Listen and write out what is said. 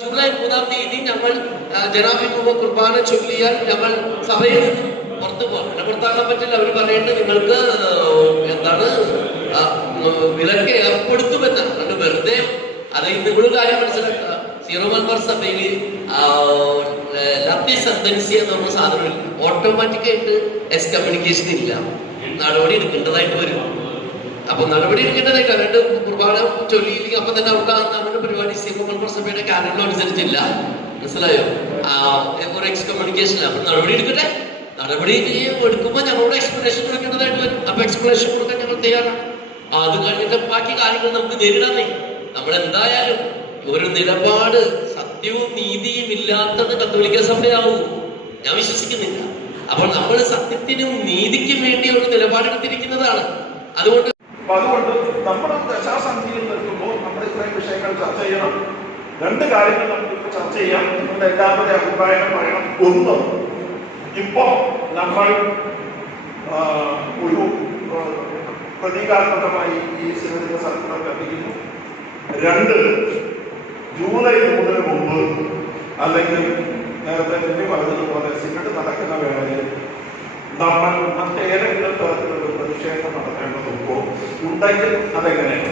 July 3-ാം തീയതി ഞങ്ങൾ ജനാഭിമുഖ കുർബാന ചൊല്ലിയാൽ ഞങ്ങൾ സഭയിൽ നിന്ന് പുറത്തു പോകാം. പുറത്താക്കാൻ പറ്റില്ല. അവർ പറയുന്നത് നിങ്ങൾക്ക് എന്താണ് വിലക്ക് ഏർപ്പെടുത്തുമെന്നാണ്. അത് വെറുതെ അത് നിങ്ങളൊരു കാര്യം മനസ്സിലാക്കുക. സീറോ മലബാർ സഭയിൽ ലത്തി സെന്റൻസി എന്ന് പറഞ്ഞ സാധനമില്ല. ഓട്ടോമാറ്റിക്കായിട്ട് എക്സ്കമ്മ്യൂണിക്കേഷൻ ഇല്ല. നടപടി എടുക്കേണ്ടതായിട്ട് വരും. അപ്പൊ നടപടി എടുക്കേണ്ടതായിട്ട് അവരുടെ കുർബാന ചൊല്ലിയില്ലെങ്കിൽ അപ്പൊ തന്നെ നമ്മുടെ പരിപാടി സീറോ മലബാർ സഭയുടെ കാരണങ്ങൾ അനുസരിച്ചില്ല. മനസ്സിലായോ? ഒരു എക്സ്കമ്മ്യൂണിക്കേഷൻ. അപ്പൊ നടപടി എടുക്കട്ടെ. നടപടി എടുക്കുമ്പോൾ ഞങ്ങളോട് എക്സ്പ്ലനേഷൻ കൊടുക്കേണ്ടതായിട്ട് വരും. അപ്പൊ എക്സ്പ്ലനേഷൻ കൊടുക്കാൻ ഞങ്ങൾ തയ്യാറാണ്. അത് കഴിഞ്ഞിട്ട് ബാക്കി കാര്യങ്ങൾ നമുക്ക് നേരിടാന്നേ. നമ്മൾ എന്തായാലും ഒരു നിലപാട് സത്യവും നീതിയും ഇല്ലാത്തത് കത്തോലിക്ക സഭയാവും ഞാൻ വിശ്വസിക്കുന്നില്ല. അപ്പോൾ നമ്മൾ സത്യത്തിനും നീതിക്കും വേണ്ടി ഒരു നിലപാടെടുത്തിരിക്കുന്നതാണ്. അതുകൊണ്ട് നമ്മൾ ദശാസന്ധിയിൽ നിൽക്കുമ്പോൾ നമ്മൾ ഇത്രയും വിഷയങ്ങൾ ചർച്ച ചെയ്യണം. രണ്ട് കാര്യങ്ങൾ നമുക്ക് ചർച്ച ചെയ്യാം. നിങ്ങളുടെ എല്ലാവരുടെ അഭിപ്രായങ്ങൾ പറയണം. ഒന്ന്, ഇപ്പോ നമ്മൾ ഒരു പ്രതീകാത്മകമായി ഈ സിനിമ സർക്കുലർ കത്തിക്കുന്നു. രണ്ട്, ജൂലൈ 3-ന് മുമ്പ് അല്ലെങ്കിൽ നേരത്തെ തന്നെ പറഞ്ഞതുപോലെ സിനഡ് നടക്കുന്ന വേളയിൽ നമ്മൾ മറ്റേതെങ്കിലും തരത്തിലുള്ള പ്രതിഷേധം നടത്തേണ്ടതുണ്ടോ? ഉണ്ടെങ്കിൽ അതെങ്ങനെയാണ്?